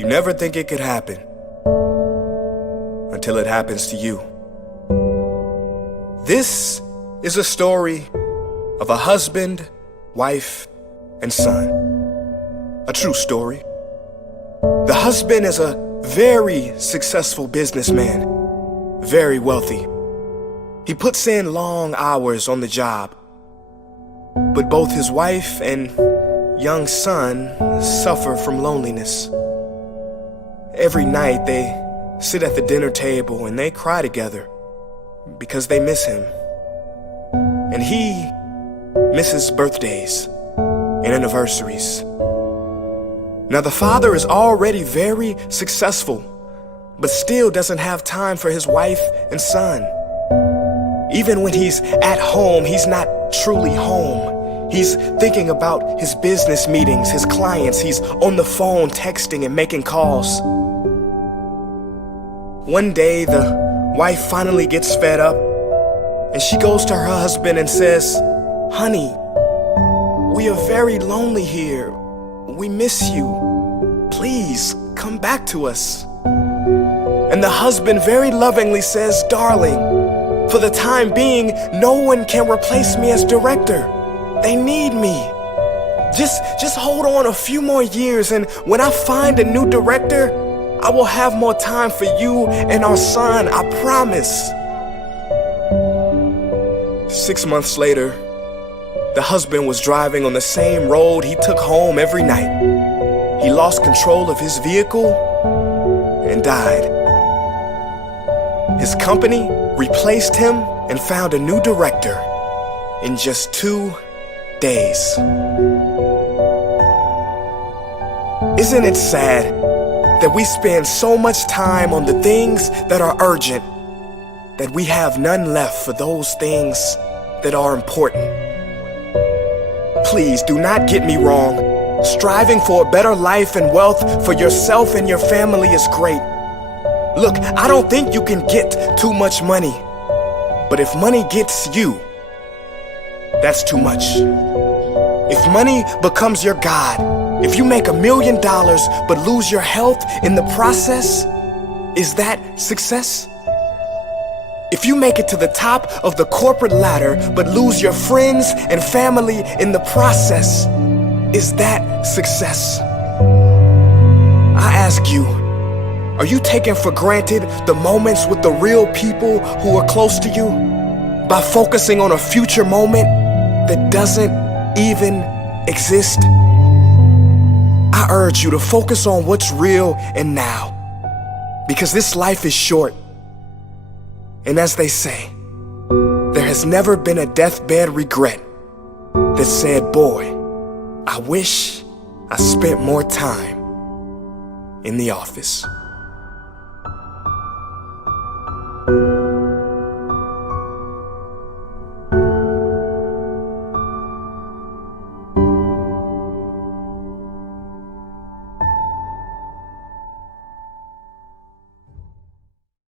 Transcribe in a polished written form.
You never think it could happen until it happens to you. This is a story of a husband, wife, and son. A true story. The husband is a very successful businessman, very wealthy. He puts in long hours on the job, but both his wife and young son suffer from loneliness. Every night they sit at the dinner table and they cry together because they miss him. And he misses birthdays and anniversaries. Now the father is already very successful, but still doesn't have time for his wife and son. Even when he's at home, he's not truly home. He's thinking about his business meetings, his clients. He's on the phone texting and making calls. One day, the wife finally gets fed up, and she goes to her husband and says, "Honey, we are very lonely here. We miss you. Please come back to us." And the husband very lovingly says, "Darling, for the time being, no one can replace me as director. They need me. Just hold on a few more years, and when I find a new director, I will have more time for you and our son, I promise." 6 months later, the husband was driving on the same road he took home every night. He lost control of his vehicle and died. His company replaced him and found a new director in just 2 days. Isn't it sad that we spend so much time on the things that are urgent that we have none left for those things that are important? Please do not get me wrong. Striving for a better life and wealth for yourself and your family is great. Look, I don't think you can get too much money. But if money gets you, that's too much. If money becomes your God, if you make $1 million but lose your health in the process, is that success? If you make it to the top of the corporate ladder but lose your friends and family in the process, is that success? I ask you, are you taking for granted the moments with the real people who are close to you by focusing on a future moment that doesn't even exist? I urge you to focus on what's real and now, because this life is short. And as they say, there has never been a deathbed regret that said, "Boy, I wish I spent more time in the office."